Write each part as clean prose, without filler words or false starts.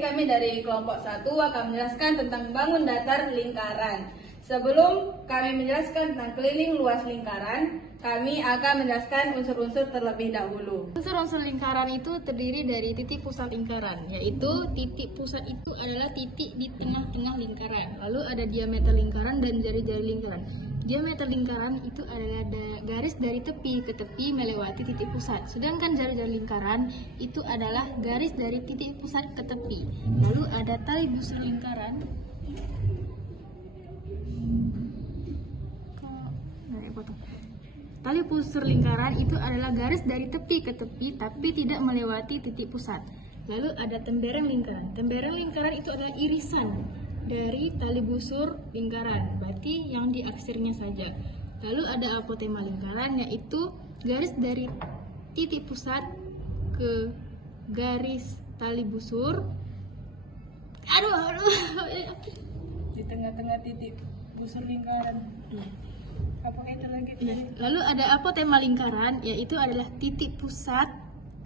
Kami dari kelompok 1 akan menjelaskan tentang bangun datar lingkaran. Sebelum kami menjelaskan tentang keliling luas lingkaran, kami akan menjelaskan unsur-unsur terlebih dahulu. Unsur-unsur lingkaran itu terdiri dari titik pusat lingkaran, yaitu titik pusat itu adalah titik di tengah-tengah lingkaran. Lalu ada diameter lingkaran dan jari-jari lingkaran. Diameter lingkaran itu adalah garis dari tepi ke tepi melewati titik pusat. Sedangkan jari-jari lingkaran itu adalah garis dari titik pusat ke tepi. Lalu ada tali busur lingkaran. Tali busur lingkaran itu adalah garis dari tepi ke tepi tapi tidak melewati titik pusat. Lalu ada tembereng lingkaran. Tembereng lingkaran itu adalah irisan dari tali busur lingkaran, berarti yang di aksirnya saja. Lalu ada apotema lingkaran, yaitu garis dari titik pusat ke garis tali busur. Di tengah-tengah titik busur lingkaran. Apakah itu lagi? Lalu ada apotema lingkaran, yaitu adalah titik pusat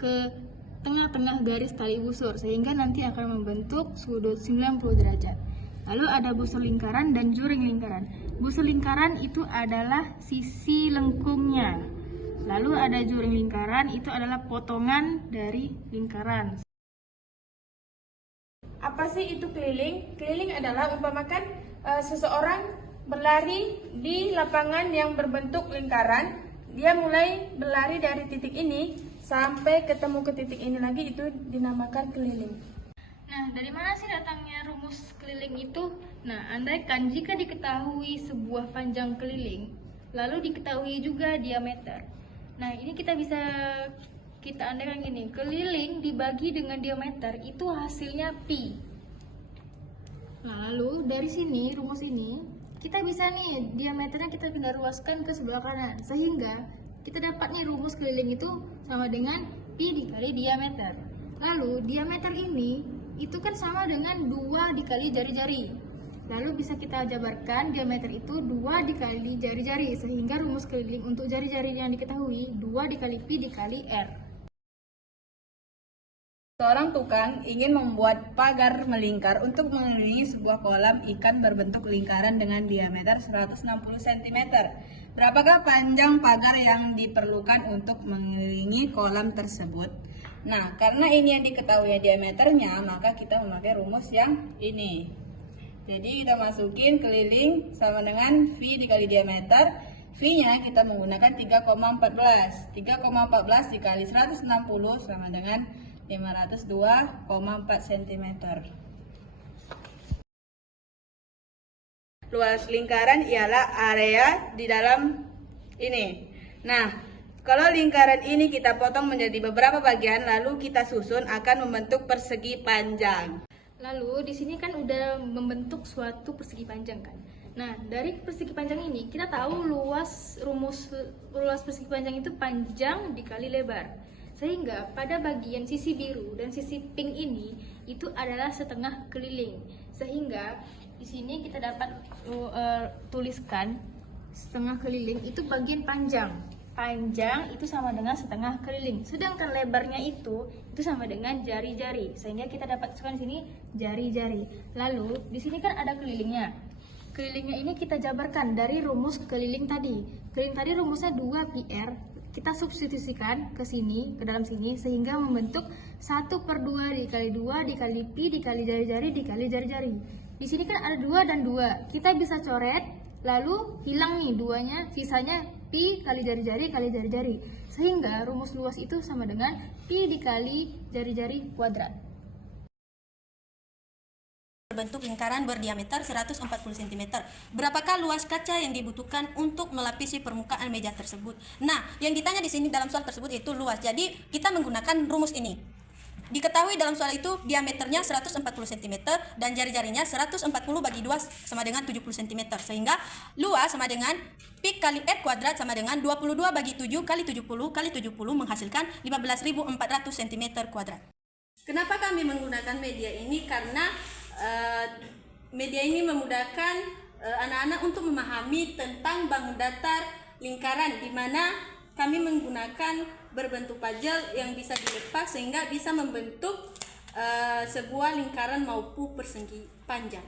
ke tengah-tengah garis tali busur, sehingga nanti akan membentuk sudut 90 derajat. Lalu ada busur lingkaran dan juring lingkaran. Busur lingkaran itu adalah sisi lengkungnya. Lalu ada juring lingkaran, itu adalah potongan dari lingkaran. Apa sih itu keliling? Keliling adalah umpamakan seseorang berlari di lapangan yang berbentuk lingkaran. Dia mulai berlari dari titik ini sampai ketemu ke titik ini lagi, itu dinamakan keliling. Nah, dari mana sih datangnya rumus keliling itu? Nah, andaikan jika diketahui sebuah panjang keliling, lalu diketahui juga diameter. Nah, ini kita andaikan gini, keliling dibagi dengan diameter itu hasilnya pi. Nah, lalu dari sini, rumus ini, kita bisa nih, diameternya kita pindah ruaskan ke sebelah kanan. Sehingga kita dapat nih rumus keliling itu sama dengan pi dikali diameter. Lalu, diameter ini itu kan sama dengan 2 dikali jari-jari. Lalu bisa kita jabarkan diameter itu 2 dikali jari-jari, sehingga rumus keliling untuk jari-jari yang diketahui 2 dikali pi dikali r. Seorang tukang ingin membuat pagar melingkar untuk mengelilingi sebuah kolam ikan berbentuk lingkaran dengan diameter 160 cm. Berapakah panjang pagar yang diperlukan untuk mengelilingi kolam tersebut? Nah, karena ini yang diketahui diameternya, maka kita memakai rumus yang ini. Jadi kita masukin keliling sama dengan V dikali diameter. V-nya kita menggunakan 3,14. 3,14 dikali 160 sama dengan 502,4 cm. Luas lingkaran ialah area di dalam ini. Nah, kalau lingkaran ini kita potong menjadi beberapa bagian, lalu kita susun akan membentuk persegi panjang. Lalu di sini kan udah membentuk suatu persegi panjang kan. Nah, dari persegi panjang ini kita tahu rumus persegi panjang itu panjang dikali lebar. Sehingga pada bagian sisi biru dan sisi pink ini itu adalah setengah keliling. Sehingga di sini kita dapat tuliskan setengah keliling itu bagian panjang. Panjang itu sama dengan setengah keliling. Sedangkan lebarnya itu sama dengan jari-jari. Sehingga kita dapat di sini jari-jari. Lalu di sini kan ada kelilingnya. Kelilingnya ini kita jabarkan dari rumus keliling tadi. Keliling tadi rumusnya 2πr. Kita substitusikan ke sini, ke dalam sini, sehingga membentuk 1/2 dikali 2 dikali pi dikali jari-jari dikali jari-jari. Di sini kan ada 2 dan 2. Kita bisa coret, lalu hilang nih 2-nya, sisanya pi kali jari-jari kali jari-jari. Sehingga rumus luas itu sama dengan pi dikali jari-jari kuadrat. Berbentuk lingkaran berdiameter 140 cm. Berapakah luas kaca yang dibutuhkan untuk melapisi permukaan meja tersebut? Nah, yang ditanya di sini dalam soal tersebut yaitu luas. Jadi, kita menggunakan rumus ini. Diketahui dalam soal itu diameternya 140 cm dan jari-jarinya 140 bagi 2 sama dengan 70 cm. Sehingga luas sama dengan pi kali r kuadrat sama dengan 22 bagi 7 kali 70 kali 70 menghasilkan 15.400 cm kuadrat. Kenapa kami menggunakan media ini? Karena media ini memudahkan anak-anak untuk memahami tentang bangun datar lingkaran, di mana kami menggunakan berbentuk pajal yang bisa dilepas sehingga bisa membentuk sebuah lingkaran maupun persegi panjang.